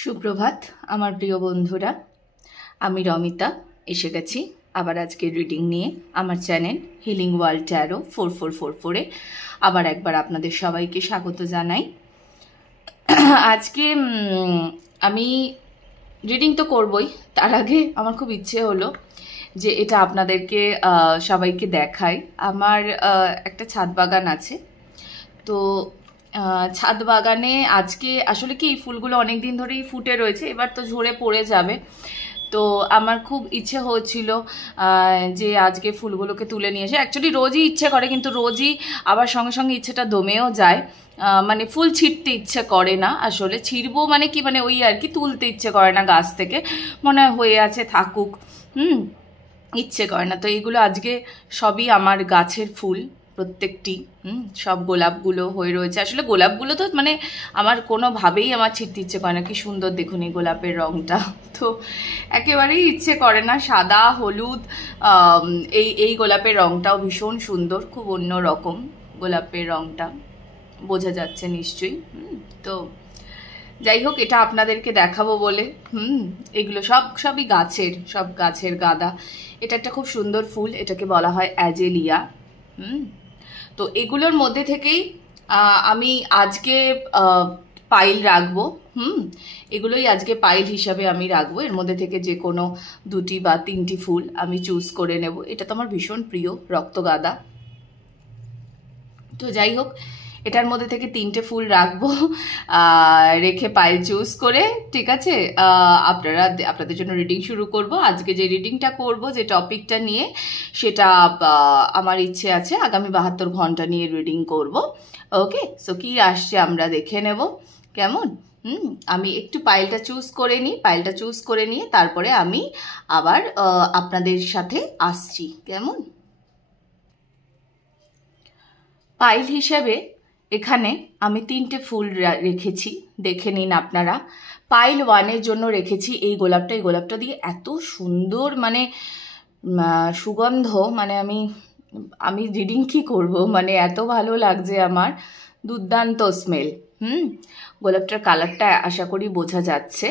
সুপ্রভাত আমার প্রিয় বন্ধুরা, আমি রমিতা এসে গেছি আবার আজকের রিডিং নিয়ে আমার চ্যানেল হিলিং ওয়ার্ল্ড ট্যারো 4444-এ আবার একবার আপনাদের সবাইকে স্বাগত জানাই। আজকে আমি রিডিং তো করবই, তার আগে আমার খুব ইচ্ছে হলো যে এটা আপনাদেরকে সবাইকে দেখাই। আমার একটা ছাদ বাগান আছে, তো ছাদ বাগানে আজকে আসলে কি এই ফুলগুলো অনেক দিন ধরেই ফুটে রয়েছে, এবার তো ঝরে পড়ে যাবে। তো আমার খুব ইচ্ছে হচ্ছিল যে আজকে ফুলগুলোকে তুলে নিয়ে এসে, অ্যাকচুয়ালি রোজই ইচ্ছে করে কিন্তু রোজই আবার সঙ্গে সঙ্গে ইচ্ছেটা দমেও যায়। মানে ফুল ছিঁড়তে ইচ্ছে করে না, আসলে ছিঁড়বো মানে কি, মানে ওই আর কি, তুলতে ইচ্ছে করে না গাছ থেকে, মনে হয় হয়ে আছে থাকুক, ইচ্ছে করে না। তো এইগুলো আজকে সবই আমার গাছের ফুল, প্রত্যেকটি সব গোলাপগুলো হয়ে রয়েছে। আসলে গোলাপগুলো তো মানে আমার কোনোভাবেই আমার ছিঁড়তে ইচ্ছে করে না। কি সুন্দর দেখুন এই গোলাপের রঙটা, তো একেবারেই ইচ্ছে করে না। সাদা হলুদ, এই গোলাপের রঙটাও ভীষণ সুন্দর, খুব অন্য রকম গোলাপের রঙটা, বোঝা যাচ্ছে নিশ্চয়ই। তো যাই হোক, এটা আপনাদেরকে দেখাবো বলে এগুলো সবই গাছের গাদা। এটা একটা খুব সুন্দর ফুল, এটাকে বলা হয় অ্যাজেলিয়া। তো এগুলোর মধ্যে থেকেই আমি আজকে পাইল রাখবো। এগুলোই আজকে পাইল হিসাবে আমি রাখবো। এর মধ্যে থেকে যে কোনো 2টি বা 3টি ফুল আমি চুজ করে নেব। এটা তো আমার ভীষণ প্রিয় রক্তগাঁদা। তো যাই হোক, এটার মধ্যে থেকে 3টে ফুল রাখবো, রেখে পাইল চুজ করে, ঠিক আছে। আপনাদের জন্য রিডিং শুরু করব। আজকে যে রিডিংটা করব, যে টপিকটা নিয়ে, সেটা আমার ইচ্ছে আছে আগামী 72 ঘন্টা নিয়ে রিডিং করব। ওকে, সো কি আসছে আমরা দেখে নেব, কেমন? আমি একটু পাইলটা চুজ করে নিয়ে তারপরে আমি আবার আপনাদের সাথে আসছি, কেমন? পাইল হিসেবে এখানে আমি 3টে ফুল রেখেছি, দেখে নিন আপনারা। পাইল 1-এর জন্য রেখেছি এই গোলাপটা দিয়ে এত সুন্দর মানে সুগন্ধ, মানে আমি রিডিং কি করব, মানে এত ভালো লাগছে আমার, দুর্দান্ত স্মেল। গোলাপটার কালারটা আশা করি বোঝা যাচ্ছে।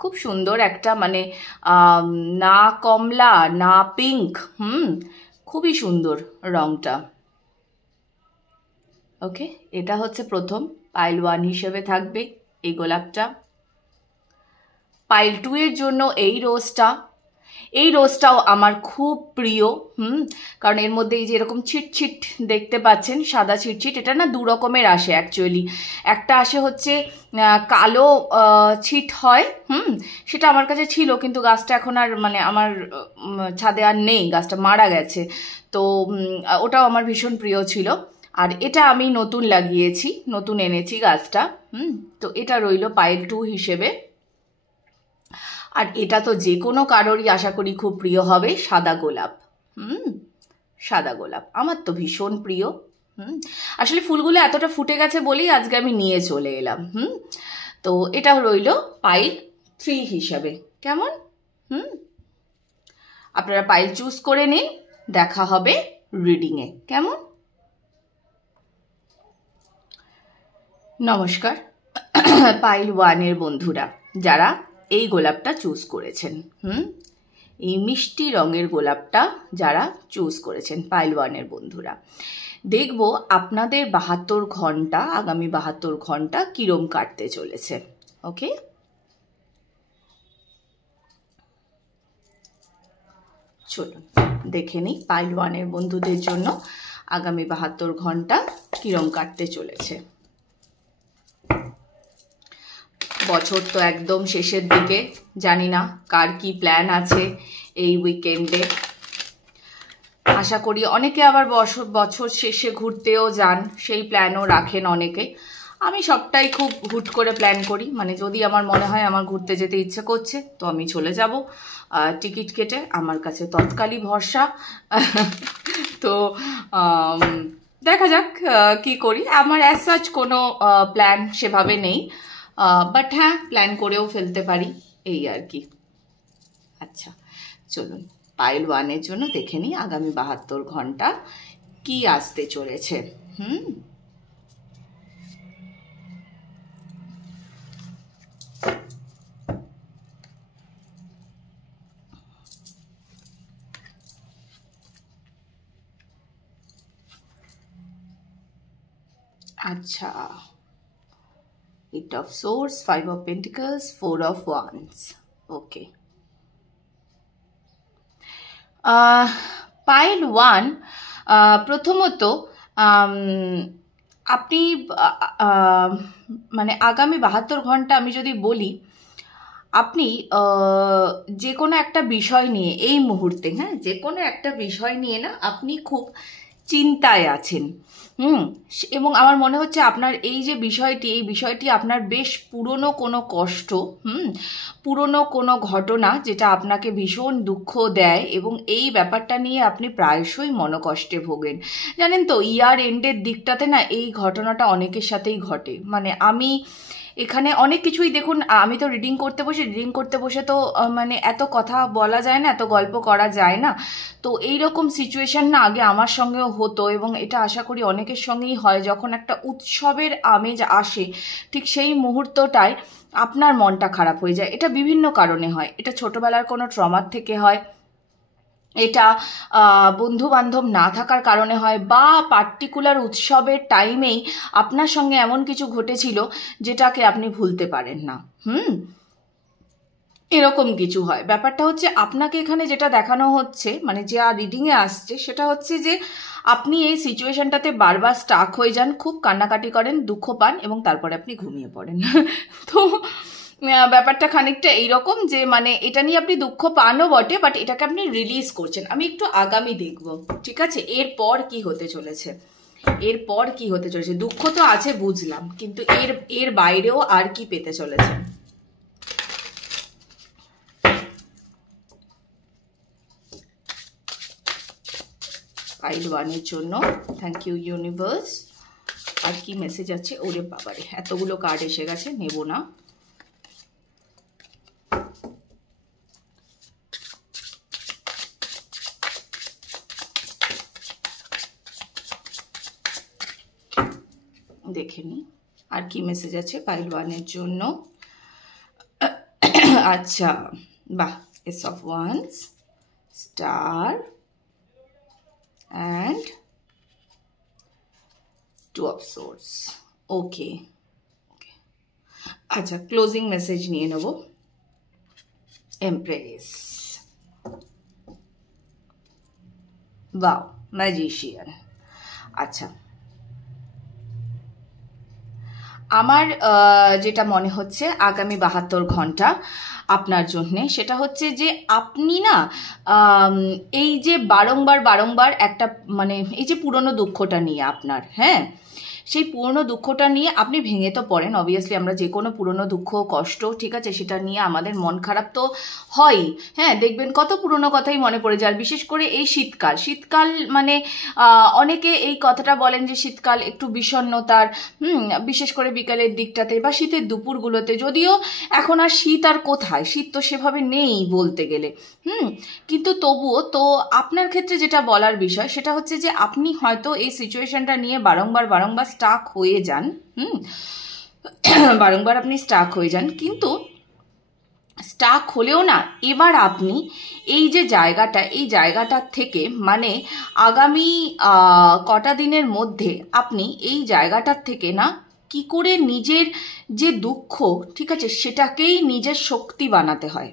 খুব সুন্দর একটা, মানে না কমলা না পিঙ্ক, খুবই সুন্দর রংটা। ওকে, এটা হচ্ছে প্রথম, পাইল 1 হিসেবে থাকবে এই গোলাপটা। পাইল 2-এর জন্য এই রোজটাও আমার খুব প্রিয়। কারণ এর মধ্যে এই যে এরকম ছিটছিট দেখতে পাচ্ছেন, সাদা ছিটছিট, এটা না 2 রকমের আসে অ্যাকচুয়ালি। একটা আসে হচ্ছে কালো ছিট হয়, সেটা আমার কাছে ছিল, কিন্তু গাছটা এখন আর মানে আমার ছাদে আর নেই, গাছটা মারা গেছে। তো ওটাও আমার ভীষণ প্রিয় ছিল। আর এটা আমি নতুন লাগিয়েছি, নতুন এনেছি গাছটা। তো এটা রইল পাইল 2 হিসেবে। আর এটা তো যে কোনো কারোরই আশা করি খুব প্রিয় হবে, সাদা গোলাপ। সাদা গোলাপ আমার তো ভীষণ প্রিয়। আসলে ফুলগুলো এতটা ফুটে গেছে বলেই আজকে আমি নিয়ে চলে এলাম। তো এটা রইল পাইল 3 হিসাবে, কেমন? আপনারা পাইল চুজ করে নিন, দেখা হবে রিডিংয়ে, কেমন? নমস্কার পাইল 1-এর বন্ধুরা, যারা এই গোলাপটা চুজ করেছেন, এই মিষ্টি রঙের গোলাপটা যারা চুজ করেছেন, পাইল 1-এর বন্ধুরা, দেখব আপনাদের 72 ঘন্টা, আগামী 72 ঘন্টা কিরম কাটতে চলেছে। ওকে, চলুন দেখে নিই পাইল 1-এর বন্ধুদের জন্য আগামী 72 ঘন্টা কিরম কাটতে চলেছে। বছর তো একদম শেষের দিকে, জানি না কার কি প্ল্যান আছে এই উইকেন্ডে। আশা করি অনেকে আবার বছর শেষে ঘুরতেও যান, সেই প্ল্যানও রাখেন অনেকে। আমি সবটাই খুব হুট করে প্ল্যান করি, মানে যদি আমার মনে হয় আমার ঘুরতে যেতে ইচ্ছে করছে তো আমি চলে যাব টিকিট কেটে, আমার কাছে তৎকালই ভরসা। তো দেখা যাক কি করি। আমার অ্যাজ সাচ কোনো প্ল্যান সেভাবে নেই, বাট হ্যাঁ প্ল্যান করেও ফেলতে পারি, এই আর কি। আচ্ছা চলুন পাইল 1-এর জন্য দেখে নিই আগামী 72 ঘন্টা কি আসতে চলেছে। আচ্ছা, 8 of Swords, 5 of Pentacles, 4 of Wands. Okay, pile 1, প্রথমত আপনি মানে আগামী 72 ঘন্টা আমি যদি বলি, আপনি যে কোনো একটা বিষয় নিয়ে এই মুহূর্তে, হ্যাঁ, যে কোনো একটা বিষয় নিয়ে না আপনি খুব চিন্তায় আছেন। এবং আমার মনে হচ্ছে আপনার এই যে বিষয়টি, এই বিষয়টি আপনার বেশ পুরনো কোনো কষ্ট, পুরনো কোনো ঘটনা যেটা আপনাকে ভীষণ দুঃখ দেয়, এবং এই ব্যাপারটা নিয়ে আপনি প্রায়শই মনোকষ্টে ভোগেন। জানেন তো, ইয়ার এন্ডের দিকটাতে না এই ঘটনাটা অনেকের সাথেই ঘটে। মানে আমি এখানে অনেক কিছুই, দেখুন আমি তো রিডিং করতে বসে তো মানে এত কথা বলা যায় না, এত গল্প করা যায় না। তো এইরকম সিচুয়েশন না আগে আমার সঙ্গেও হতো, এবং এটা আশা করি অনেকের সঙ্গেই হয়। যখন একটা উৎসবের আমেজ আসে, ঠিক সেই মুহূর্তটায় আপনার মনটা খারাপ হয়ে যায়। এটা বিভিন্ন কারণে হয়। এটা ছোটবেলার কোনো ট্রমার থেকে হয়, এটা বন্ধু বান্ধব না থাকার কারণে হয়, বা পার্টিকুলার উৎসবের টাইমেই আপনার সঙ্গে এমন কিছু ঘটেছিল যেটাকে আপনি ভুলতে পারেন না। এরকম কিছু হয়। ব্যাপারটা হচ্ছে আপনাকে এখানে যেটা দেখানো হচ্ছে, মানে যা রিডিংয়ে আসছে, সেটা হচ্ছে যে আপনি এই সিচুয়েশনটাতে বারবার স্টাক হয়ে যান, খুব কান্নাকাটি করেন, দুঃখ পান, এবং তারপরে আপনি ঘুমিয়ে পড়েন। তো ব্যাপারটা খানিকটা এইরকম যে মানে এটা নিয়ে আপনি দুঃখ পানও বটে, বাট এটাকে আপনি রিলিজ করছেন। আমি একটু আগামী দেখব, ঠিক আছে, এরপর কি হতে চলেছে, এরপর কি হতে চলেছে। দুঃখ তো আছে বুঝলাম, কিন্তু এর বাইরেও আর কি পেতে চলেছে। পাইল 1-এর জন্য থ্যাংক ইউ ইউনিভার্স। আর কি মেসেজ আছে? ওরে বাবারে, এতগুলো কার্ড এসে গেছে, নেব না। দেখে নি আর কি মেসেজ আছে পাইল 1-এর জন্য। আচ্ছা, বাহ, S of wands, star and 2 of swords. ওকে, আচ্ছা, ক্লোজিং মেসেজ নিয়ে নেব। Empress, wow, magician. আচ্ছা, আমার যেটা মনে হচ্ছে আগামী 72 ঘন্টা আপনার জন্যে, সেটা হচ্ছে যে আপনি না এই যে বারংবার একটা মানে এই যে পুরনো দুঃখটা নিয়ে আপনার, হ্যাঁ, সেই পুরনো দুঃখটা নিয়ে আপনি ভেঙে তো পড়েন। অবভিয়াসলি আমরা যে কোনো পুরনো দুঃখ কষ্ট, ঠিক আছে, সেটা নিয়ে আমাদের মন খারাপ তো হয়। হ্যাঁ, দেখবেন কত পুরনো কথাই মনে পড়ে যায়। বিশেষ করে এই শীতকাল মানে অনেকে এই কথাটা বলেন যে শীতকাল একটু বিষণ্ণতার, বিশেষ করে বিকালের দিকটাতে বা শীতের দুপুরগুলোতে। যদিও এখন আর শীত আর কোথায়, শীত তো সেভাবে নেই বলতে গেলে, কিন্তু তবুও তো আপনার ক্ষেত্রে যেটা বলার বিষয় সেটা হচ্ছে যে আপনি হয়তো এই সিচুয়েশনটা নিয়ে বারংবার স্টাক হয়ে যান, বারংবার আপনি স্টাক হয়ে যান, কিন্তু স্টাক হলেও না এবার আপনি এই যে জায়গাটা, এই জায়গাটার থেকে মানে আগামী কটা দিনের মধ্যে আপনি এই জায়গাটার থেকে না কি করে নিজের যে দুঃখ, ঠিক আছে, সেটাকেই নিজের শক্তি বানাতে হয়,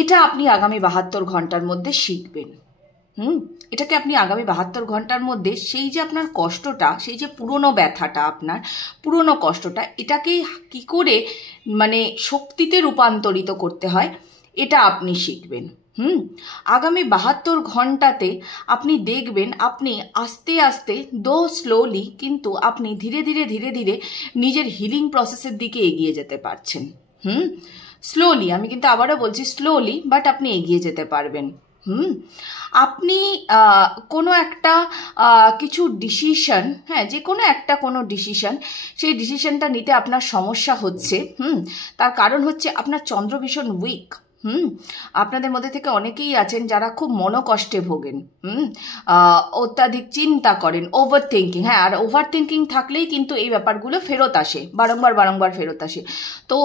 এটা আপনি আগামী 72 ঘন্টার মধ্যে শিখবেন। এটাকে আপনি আগামী 72 ঘন্টার মধ্যে সেই যে আপনার কষ্টটা, সেই যে পুরনো ব্যথাটা, আপনার পুরনো কষ্টটা, এটাকেই কি করে মানে শক্তিতে রূপান্তরিত করতে হয়, এটা আপনি শিখবেন। আগামী 72 ঘন্টাতে আপনি দেখবেন আপনি আস্তে আস্তে, দো স্লোলি, কিন্তু আপনি ধীরে ধীরে নিজের হিলিং প্রসেসের দিকে এগিয়ে যেতে পারছেন। স্লোলি, আমি কিন্তু আবারও বলছি স্লোলি, বাট আপনি এগিয়ে যেতে পারবেন। আপনি কোনো একটা কিছু ডিসিশন, হ্যাঁ, যে কোনো ডিসিশন, সেই ডিসিশনটা নিতে আপনার সমস্যা হচ্ছে। তার কারণ হচ্ছে আপনার চন্দ্র ভীষণ উইক। আপনাদের মধ্যে থেকে অনেকেই আছেন যারা খুব মনোকষ্টে ভোগেন, অত্যাধিক চিন্তা করেন, ওভার থিঙ্কিং। হ্যাঁ, আর ওভার থিঙ্কিং থাকলেই কিন্তু এই ব্যাপারগুলো ফেরত আসে, বারংবার ফেরত আসে। তো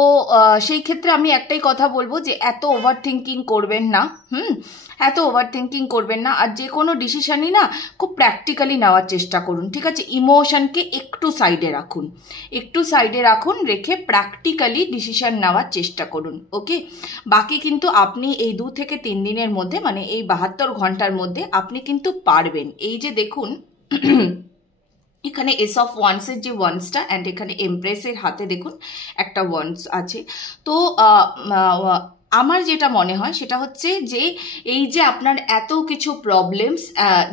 সেই ক্ষেত্রে আমি একটাই কথা বলবো যে এত ওভার থিঙ্কিং করবেন না, এত ওভার থিঙ্কিং করবেন না। আর যে কোনো ডিসিশনই না খুব প্র্যাকটিক্যালি নেওয়ার চেষ্টা করুন, ঠিক আছে? ইমোশনকে একটু সাইডে রাখুন, রেখে প্র্যাকটিক্যালি ডিসিশন নেওয়ার চেষ্টা করুন। ওকে, বাকি কিন্তু আপনি এই 2 থেকে 3 দিনের মধ্যে, মানে এই 72 ঘন্টার মধ্যে আপনি কিন্তু পারবেন। এই যে দেখুন এখানে এস অফ ওয়ান্সের যে ওয়ান্সটা অ্যান্ড এখানে এমপ্রেসের হাতে দেখুন একটা ওয়ান্স আছে। তো আমার যেটা মনে হয় সেটা হচ্ছে যে এই যে আপনার এত কিছু প্রবলেমস,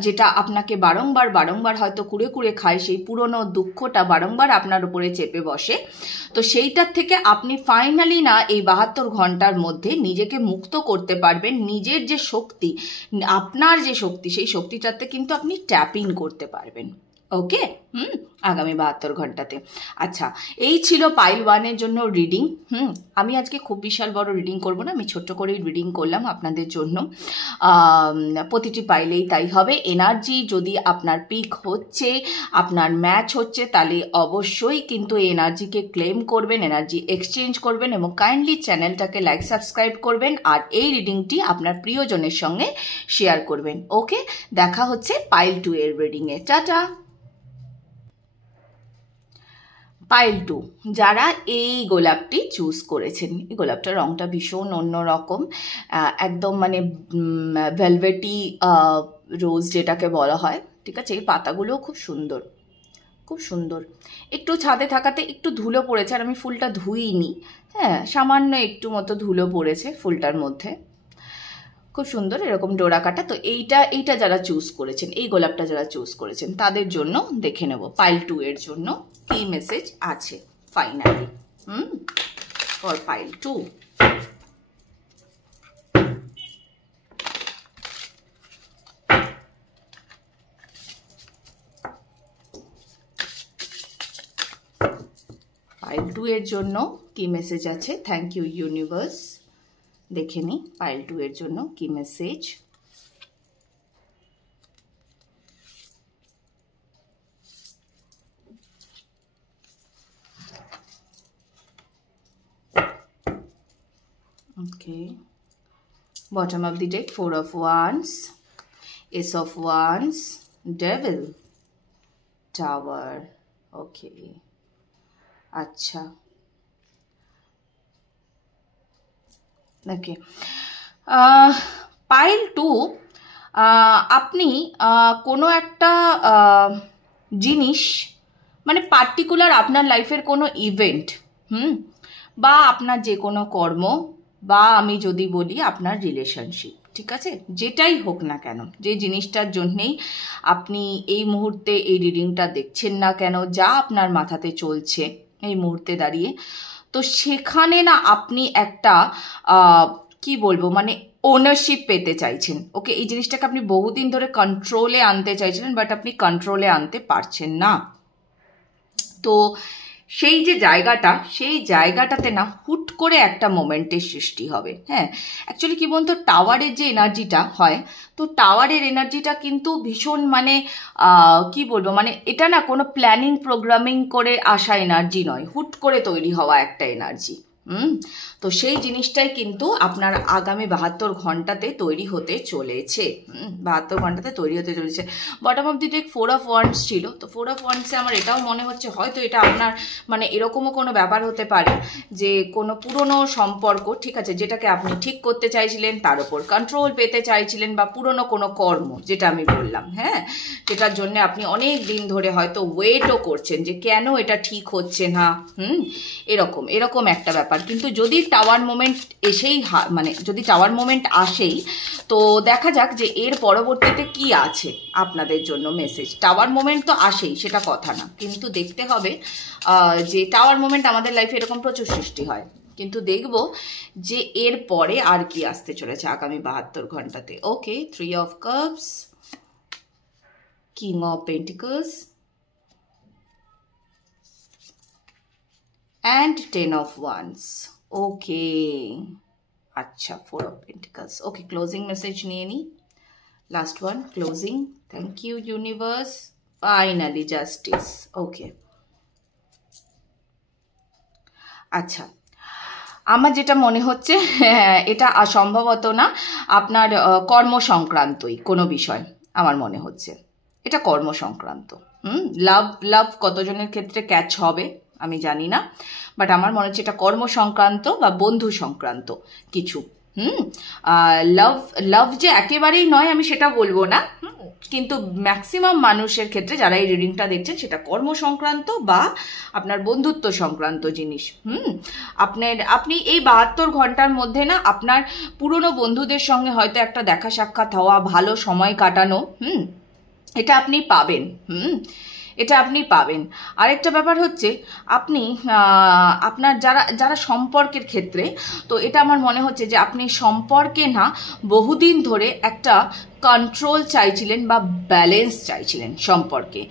যেটা আপনাকে বারংবার হয়তো কুড়ে খায়, সেই পুরনো দুঃখটা বারংবার আপনার উপরে চেপে বসে, তো সেইটার থেকে আপনি ফাইনালি না এই 72 ঘন্টার মধ্যে নিজেকে মুক্ত করতে পারবেন। নিজের যে শক্তি, আপনার যে শক্তি, সেই শক্তিটাতে কিন্তু আপনি ট্যাপ ইন করতে পারবেন। ওকে, আগামী 72 ঘন্টাতে। আচ্ছা, এই ছিল পাইল 1-এর জন্য রিডিং। আমি আজকে খুব বিশাল বড় রিডিং করব না, আমি ছোট্ট করেই রিডিং করলাম আপনাদের জন্য। প্রতিটি পাইলেই তাই হবে। এনার্জি যদি আপনার পিক হচ্ছে, আপনার ম্যাচ হচ্ছে, তাহলে অবশ্যই কিন্তু এই এনার্জিকে ক্লেম করবেন, এনার্জি এক্সচেঞ্জ করবেন এবং কাইন্ডলি চ্যানেলটাকে লাইক সাবস্ক্রাইব করবেন আর এই রিডিংটি আপনার প্রিয়জনের সঙ্গে শেয়ার করবেন। ওকে, দেখা হচ্ছে পাইল 2 এর রিডিংয়ে। টাটা। পাইল 2, যারা এই গোলাপটি চুজ করেছেন, এই গোলাপটার রঙটা ভীষণ অন্যরকম, একদম মানে ভেলভেটি রোজ যেটাকে বলা হয়, ঠিক আছে? এই পাতাগুলোও খুব সুন্দর। একটু ছাদে থাকাতে একটু ধুলো পড়েছে, আর আমি ফুলটা ধুইনি। হ্যাঁ, সামান্য একটু মতো ধুলো পড়েছে ফুলটার মধ্যে। খুব সুন্দর এরকম ডোরা কাটা। তো এইটা যারা চুজ করেছেন, এই গোলাপটা যারা চুজ করেছেন, তাদের জন্য দেখে নেব পাইল 2 এর জন্য কি মেসেজ আছে ফাইনালি ফর পাইল 2। পাইল 2 এর জন্য কি মেসেজ আছে? Thank you universe. দেখে নি পাইল 2 এর জন্য কি message. Okay, bottom of the deck, 4 of Wands, Ace of Wands, Devil, Tower. Okay, আচ্ছা, ওকে। পাইল 2, আপনি কোনো একটা জিনিস, মানে পার্টিকুলার আপনার লাইফের কোনো ইভেন্ট, বা আপনার যে কোনো কর্ম, বা আমি যদি বলি আপনার রিলেশনশিপ, ঠিক আছে? যেটাই হোক না কেন, যে জিনিসটার জন্যেই আপনি এই মুহূর্তে এই রিডিংটা দেখছেন না কেন, যা আপনার মাথাতে চলছে এই মুহূর্তে দাঁড়িয়ে, তো সেখানে না আপনি একটা কি বলবো, মানে ওনারশিপ পেতে চাইছেন। ওকে, এই জিনিসটাকে আপনি বহুদিন ধরে কন্ট্রোলে আনতে চাইছিলেন, বাট আপনি কন্ট্রোলে আনতে পারছেন না। তো সেই যে জায়গাটা, সেই জায়গাটাতে না হুট করে একটা মোমেন্টের সৃষ্টি হবে। হ্যাঁ, অ্যাকচুয়ালি কি বলতো, টাওয়ারের যে এনার্জিটা হয়, তো টাওয়ারের এনার্জিটা কিন্তু ভীষণ মানে কি বলবো, মানে এটা না কোনো প্ল্যানিং প্রোগ্রামিং করে আসা এনার্জি নয়, হুট করে তৈরি হওয়া একটা এনার্জি। তো সেই জিনিসটাই কিন্তু আপনার আগামী 72 ঘন্টাতে তৈরি হতে চলেছে। 72 ঘন্টাতে তৈরি হতে চলেছে। Bottom of the day 4 of wands ছিল, তো 4 অফ ওয়ান্ডসে আমার এটাও মনে হচ্ছে হয়তো এটা আপনার মানে এরকমও কোনো ব্যাপার হতে পারে যে কোনো পুরনো সম্পর্ক, ঠিক আছে, যেটাকে আপনি ঠিক করতে চাইছিলেন, তার উপর কন্ট্রোল পেতে চাইছিলেন, বা পুরনো কোনো কর্ম যেটা আমি বললাম, হ্যাঁ, যেটার জন্য আপনি অনেক দিন ধরে হয়তো ওয়েটও করছেন যে কেন এটা ঠিক হচ্ছে না, এরকম একটা ব্যাপার। কিন্তু যদি টাওয়ার মোমেন্ট এসেই, মানে যদি টাওয়ার মোমেন্ট আসেই, তো দেখা যাক যে এর পরবর্তীতে কি আছে আপনাদের জন্য মেসেজ। টাওয়ার মোমেন্ট তো আসেই, সেটা কথা না, কিন্তু দেখতে হবে যে টাওয়ার মোমেন্ট আমাদের লাইফে এরকম প্রচুর সৃষ্টি হয়, কিন্তু দেখব যে এর পরে আর কি আসতে চলেছে আগামী 72 ঘন্টাতে। Okay, 3 of Cups, King of Pentacles and 10 of Wands. Okay, আচ্ছা, 4 of Pentacles। Okay, closing message নিয়ে নিই। Last one, closing. Thank you universe. Finally justice. Okay, আচ্ছা, আমার যেটা মনে হচ্ছে এটা সম্ভবত না আপনার কর্ম সংক্রান্তই কোনো বিষয়। আমার মনে হচ্ছে এটা কর্ম সংক্রান্ত। লাভ কতজনের ক্ষেত্রে ক্যাচ হবে আমি জানি না, বাট আমার মনে হচ্ছে এটা কর্ম সংক্রান্ত বা বন্ধু সংক্রান্ত কিছু। লাভ যে একেবারেই নয় আমি সেটা বলবো না, কিন্তু ম্যাক্সিমাম মানুষের ক্ষেত্রে যারা এই রিডিংটা দেখছেন সেটা কর্ম সংক্রান্ত বা আপনার বন্ধুত্ব সংক্রান্ত জিনিস। আপনি এই 72 ঘন্টার মধ্যে না আপনার পুরনো বন্ধুদের সঙ্গে হয়তো একটা দেখা সাক্ষাৎ হওয়া, ভালো সময় কাটানো, এটা আপনি পাবেন। এটা আপনি পাবেন। আরেকটা ব্যাপার হচ্ছে আপনি আপনার যারা সম্পর্কের ক্ষেত্রে, তো এটা আমার মনে হচ্ছে যে আপনি সম্পর্কে না বহুদিন ধরে একটা কন্ট্রোল চাইছিলেন বা ব্যালেন্স চাইছিলেন সম্পর্কে।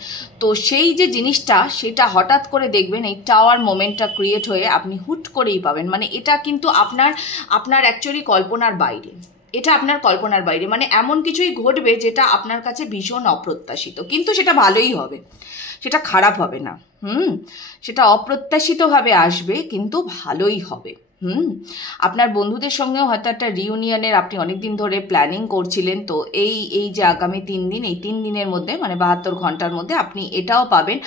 তো সেই যে জিনিসটা সেটা হঠাৎ করে দেখবেন এই টাওয়ার মোমেন্টটা ক্রিয়েট হয়ে আপনি হুট করেই পাবেন। মানে এটা কিন্তু আপনার অ্যাকচুয়ালি কল্পনার বাইরে। এটা আপনার কল্পনার বাইরে, মানে এমন কিছুই ঘটবে যেটা আপনার কাছে ভীষণ অপ্রত্যাশিত, কিন্তু সেটা ভালোই হবে, সেটা খারাপ হবে না। সেটা অপ্রত্যাশিতভাবে আসবে কিন্তু ভালোই হবে। আপনার বন্ধুদের সঙ্গেও হয়তো একটা রিউনিয়নের আপনি অনেকদিন ধরে প্ল্যানিং করছিলেন। তো এই যে আগামী 3 দিন, এই 3 দিনের মধ্যে মানে 72 ঘন্টার মধ্যে আপনি এটাও পাবেন।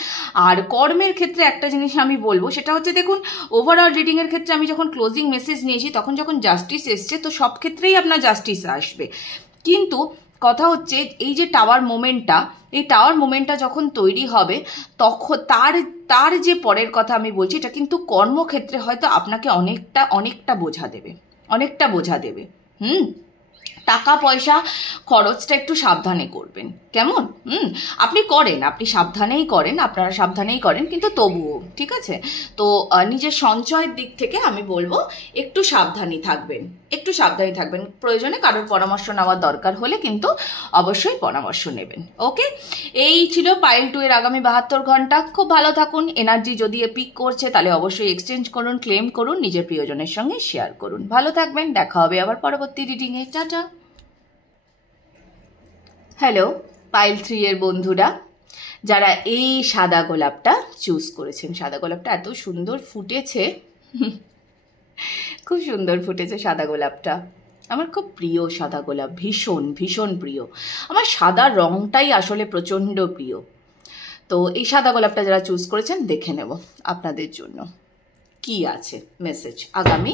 আর কর্মের ক্ষেত্রে একটা জিনিস আমি বলবো, সেটা হচ্ছে দেখুন ওভারঅল রিডিংয়ের ক্ষেত্রে আমি যখন ক্লোজিং মেসেজ নিয়েছি তখন যখন জাস্টিস এসছে, তো সব ক্ষেত্রেই আপনার জাস্টিস আসবে। কিন্তু কথা হচ্ছে এই যে টাওয়ার মোমেন্টটা যখন তৈরি হবে তখন তার যে পরের কথা আমি বলছি, এটা কিন্তু কর্মক্ষেত্রে হয়তো আপনাকে অনেকটা বোঝা দেবে। টাকা পয়সা খরচটা একটু সাবধানে করবেন, কেমন? আপনি সাবধানেই করেন, আপনারা সাবধানেই করেন, কিন্তু তবুও ঠিক আছে। তো নিজের সঞ্চয়ের দিক থেকে আমি বলবো একটু সাবধানী থাকবেন। প্রয়োজনে কারোর পরামর্শ নেওয়ার দরকার হলে কিন্তু অবশ্যই পরামর্শ নেবেন। ওকে, এই ছিল পাইল 2 এর আগামী 72 ঘন্টা। খুব ভালো থাকুন। এনার্জি যদি পিক করছে তাহলে অবশ্যই এক্সচেঞ্জ করুন, ক্লেম করুন, নিজের প্রিয়জনের সঙ্গে শেয়ার করুন। ভালো থাকবেন, দেখা হবে আবার পরবর্তী রিডিংয়ে। টাটা। হ্যালো পাইল 3 এর বন্ধুরা, যারা এই সাদা গোলাপটা চুজ করেছেন, সাদা গোলাপটা এত সুন্দর ফুটেছে, খুব সুন্দর ফুটেছে সাদা গোলাপটা। আমার খুব প্রিয় সাদা গোলাপ, ভীষণ ভীষণ প্রিয়। আমার সাদা রংটাই আসলে প্রচণ্ড প্রিয়। তো এই সাদা গোলাপটা যারা চুজ করেছেন, দেখে নেব আপনাদের জন্য কি আছে মেসেজ আগামী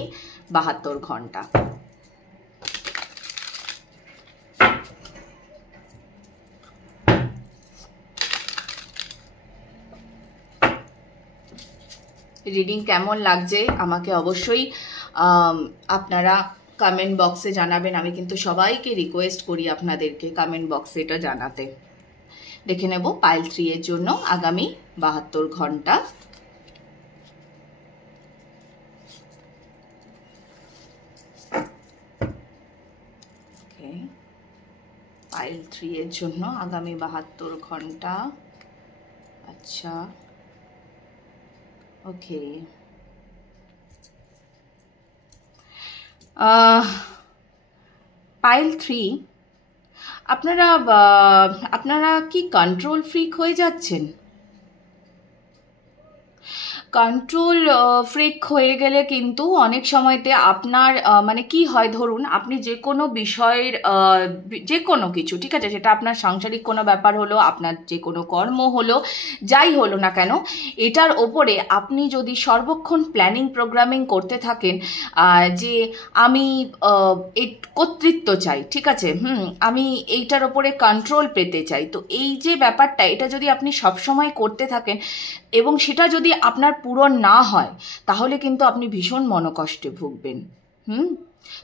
72 ঘন্টা। রিডিং কেমন লাগছে আমাকে অবশ্যই আপনারা কমেন্ট বক্সে জানাবেন। আমি কিন্তু সবাইকে রিকোয়েস্ট করি আপনাদেরকে কমেন্ট বক্সে এটা জানাতে। দেখে নেব পাইল 3 এর জন্য আগামী 72 ঘন্টা। পাইল 3 এর জন্য আগামী 72 ঘন্টা। আচ্ছা, ওকে। পাইল 3, আপনারা কি কন্ট্রোল ফ্রিক হয়ে যাচ্ছেন? কন্ট্রোল ফ্রিক হয়ে গেলে কিন্তু অনেক সময়তে আপনার মানে কি হয়, ধরুন আপনি যে কোনো বিষয়ের যে কোনো কিছু, ঠিক আছে, সেটা আপনার সাংসারিক কোনো ব্যাপার হলো, আপনার যে কোনো কর্ম হলো, যাই হলো না কেন, এটার ওপরে আপনি যদি সর্বক্ষণ প্ল্যানিং প্রোগ্রামিং করতে থাকেন যে আমি কর্তৃত্ব চাই, ঠিক আছে, আমি এইটার ওপরে কন্ট্রোল পেতে চাই, তো এই যে ব্যাপারটা, এটা যদি আপনি সবসময় করতে থাকেন এবং সেটা যদি আপনার পূরণ না হয়, তাহলে কিন্তু আপনি ভীষণ মনোকষ্টে ভুগবেন।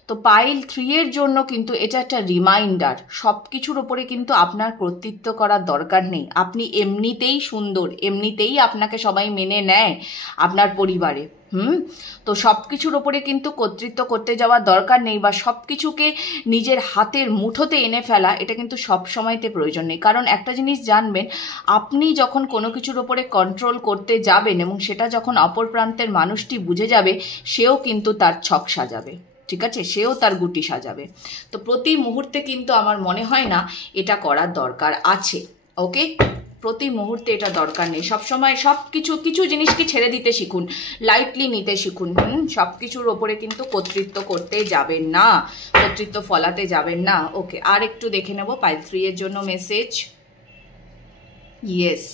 তো পাইল 3 এর জন্য কিন্তু এটা একটা রিমাইন্ডার, সব কিছুর ওপরে কিন্তু আপনার কর্তৃত্ব করার দরকার নেই। আপনি এমনিতেই সুন্দর, এমনিতেই আপনাকে সবাই মেনে নেয় আপনার পরিবারে। তো সব কিছুর ওপরে কিন্তু কর্তৃত্ব করতে যাওয়ার দরকার নেই, বা সব কিছুকে নিজের হাতের মুঠোতে এনে ফেলা, এটা কিন্তু সব সময়তে প্রয়োজন নেই। কারণ একটা জিনিস জানবেন, আপনি যখন কোনো কিছুর ওপরে কন্ট্রোল করতে যাবেন এবং সেটা যখন অপর প্রান্তের মানুষটি বুঝে যাবে, সেও কিন্তু তার ছক সাজাবে, ঠিক আছে, সেও তার গুটি সাজাবে। তো প্রতি মুহূর্তে কিন্তু আমার মনে হয় না এটা করার দরকার আছে। ওকে, প্রতি মুহূর্তে এটা দরকার নেই। সবসময় কিছু জিনিসকে ছেড়ে দিতে শিখুন, লাইটলি নিতে শিখুন। সব কিছুর ওপরে কিন্তু কর্তৃত্ব করতে যাবেন না, কর্তৃত্ব ফলাতে যাবেন না। ওকে, আর একটু দেখে নেব পাইল 3 এর জন্য মেসেজ। ইয়েস,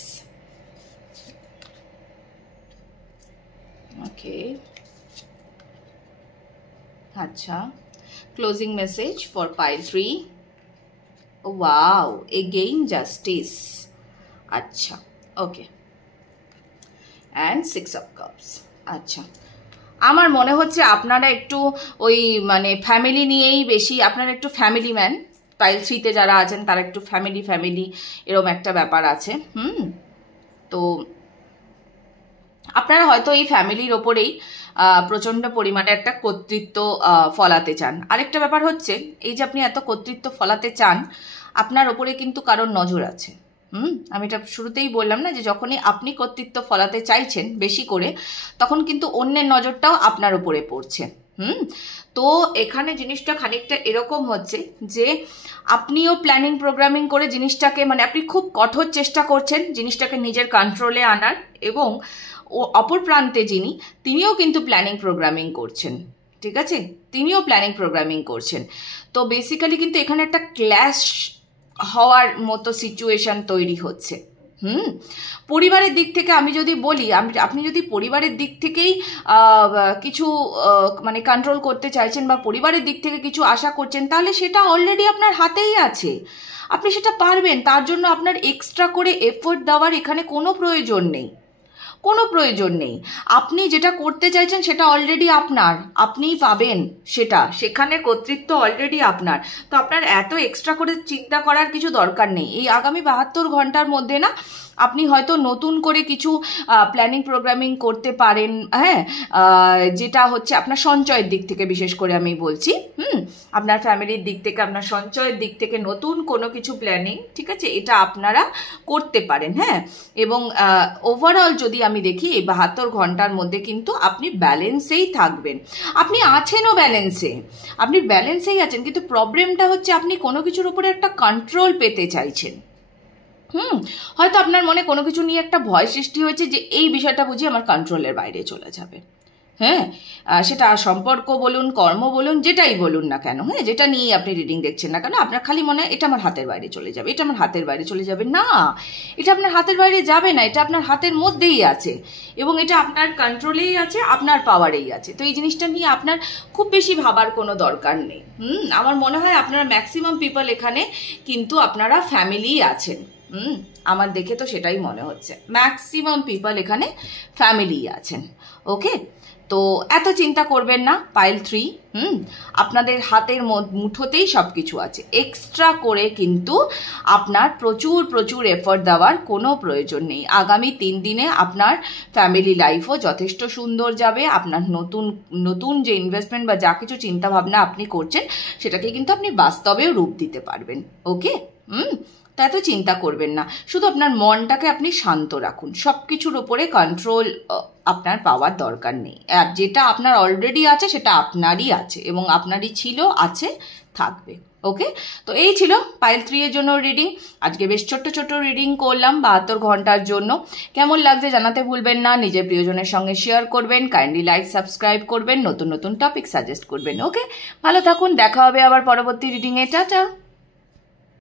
ওকে, আচ্ছা, closing message for pile 3। Wow, again justice. আচ্ছা, ওকে, অ্যান্ড 6 অফ কাপস। আচ্ছা, আমার মনে হচ্ছে আপনারা একটু ওই মানে ফ্যামিলি নিয়েই বেশি, আপনারা একটু ফ্যামিলি ম্যান। পাইল 3-তে যারা আছেন তারা একটু ফ্যামিলি এরকম একটা ব্যাপার আছে। তো আপনারা হয়তো এই ফ্যামিলির ওপরেই প্রচন্ড পরিমাণে একটা কর্তৃত্ব ফলাতে চান। আরেকটা ব্যাপার হচ্ছে, এই যে আপনি এত কর্তৃত্ব ফলাতে চান, আপনার ওপরে কিন্তু কারোর নজর আছে। আমি এটা শুরুতেই বললাম না, যে যখনই আপনি কর্তৃত্ব ফলাতে চাইছেন বেশি করে, তখন কিন্তু অন্যের নজরটাও আপনার উপরে পড়ছে। তো এখানে জিনিসটা খানিকটা এরকম হচ্ছে যে আপনিও প্ল্যানিং প্রোগ্রামিং করে জিনিসটাকে, মানে আপনি খুব কঠোর চেষ্টা করছেন জিনিসটাকে নিজের কন্ট্রোলে আনার, এবং অপর প্রান্তে তিনিও কিন্তু প্ল্যানিং প্রোগ্রামিং করছেন। ঠিক আছে, তিনিও প্ল্যানিং প্রোগ্রামিং করছেন। তো বেসিক্যালি কিন্তু এখানে একটা ক্ল্যাশ হওয়ার মতো সিচুয়েশন তৈরি হচ্ছে। পরিবারের দিক থেকে আমি যদি বলি, আপনি যদি পরিবারের দিক থেকেই কিছু মানে কন্ট্রোল করতে চাইছেন বা পরিবারের দিক থেকে কিছু আশা করছেন, তাহলে সেটা অলরেডি আপনার হাতেই আছে, আপনি সেটা পারবেন। তার জন্য আপনার এক্সট্রা করে এফোর্ট দেওয়ার এখানে কোনো প্রয়োজন নেই, কোনো প্রয়োজন নেই। আপনি যেটা করতে চাইছেন সেটা অলরেডি আপনার, আপনিই পাবেন সেটা, সেখানে কর্তৃত্ব অলরেডি আপনার। তো আপনার এত এক্সট্রা করে চিন্তা করার কিছু দরকার নেই। এই আগামী 72 ঘন্টার মধ্যে না আপনি হয়তো নতুন করে কিছু প্ল্যানিং প্রোগ্রামিং করতে পারেন। হ্যাঁ, যেটা হচ্ছে আপনার সঞ্চয়ের দিক থেকে, বিশেষ করে আমি বলছি, আপনার ফ্যামিলির দিক থেকে, আপনার সঞ্চয়ের দিক থেকে নতুন কোনো কিছু প্ল্যানিং, ঠিক আছে, এটা আপনারা করতে পারেন। হ্যাঁ, এবং ওভারঅল যদি আমি দেখি এই 72 ঘন্টার মধ্যে কিন্তু আপনি ব্যালেন্সেই থাকবেন। আপনি আছেনও ব্যালেন্সে, আপনি ব্যালেন্সেই আছেন, কিন্তু প্রবলেমটা হচ্ছে আপনি কোনো কিছুর উপরে একটা কন্ট্রোল পেতে চাইছেন। হয়তো আপনার মনে কোনো কিছু নিয়ে একটা ভয় সৃষ্টি হয়েছে যে এই বিষয়টা বুঝি আমার কন্ট্রোলের বাইরে চলে যাবে। হ্যাঁ, সেটা সম্পর্ক বলুন, কর্ম বলুন, যেটাই বলুন না কেন, হ্যাঁ, যেটা নিয়ে আপনি রিডিং দেখছেন না কেন, আপনার খালি মনে হয় এটা আমার হাতের বাইরে চলে যাবে, এটা আমার হাতের বাইরে চলে যাবে। না, এটা আপনার হাতের বাইরে যাবে না, এটা আপনার হাতের মধ্যেই আছে, এবং এটা আপনার কন্ট্রোলেই আছে, আপনার পাওয়ারেই আছে। তো এই জিনিসটা নিয়ে আপনার খুব বেশি ভাবার কোনো দরকার নেই। আমার মনে হয় আপনারা ম্যাক্সিমাম পিপল এখানে কিন্তু আপনারা ফ্যামিলি আছেন। আমার দেখে তো সেটাই মনে হচ্ছে, ম্যাক্সিমাম পিপল এখানে ফ্যামিলি আছেন। ওকে, তো এত চিন্তা করবেন না পাইল 3। আপনাদের হাতের মুঠোতেই সব কিছু আছে, এক্সট্রা করে কিন্তু আপনার প্রচুর এফর্ট দেওয়ার কোনো প্রয়োজন নেই। আগামী 3 দিনে আপনার ফ্যামিলি লাইফও যথেষ্ট সুন্দর যাবে। আপনার নতুন যে ইনভেস্টমেন্ট বা যা কিছু চিন্তা ভাবনা আপনি করছেন, সেটাকে কিন্তু আপনি বাস্তবেও রূপ দিতে পারবেন। ওকে, তা এত চিন্তা করবেন না, শুধু আপনার মনটাকে আপনি শান্ত রাখুন। সব কিছুর উপরে কন্ট্রোল আপনার পাওয়ার দরকার নেই। আর যেটা আপনার অলরেডি আছে সেটা আপনারই আছে, এবং আপনারই ছিল, আছে, থাকবে। ওকে, তো এই ছিল পাইল 3 এর জন্য রিডিং। আজকে বেশ ছোট্ট রিডিং করলাম 72 ঘন্টার জন্য। কেমন লাগছে জানাতে ভুলবেন না, নিজের প্রিয়জনের সঙ্গে শেয়ার করবেন, কাইন্ডলি লাইক সাবস্ক্রাইব করবেন, নতুন টপিক সাজেস্ট করবেন। ওকে, ভালো থাকুন, দেখা হবে আবার পরবর্তী রিডিংয়ে। টাটা।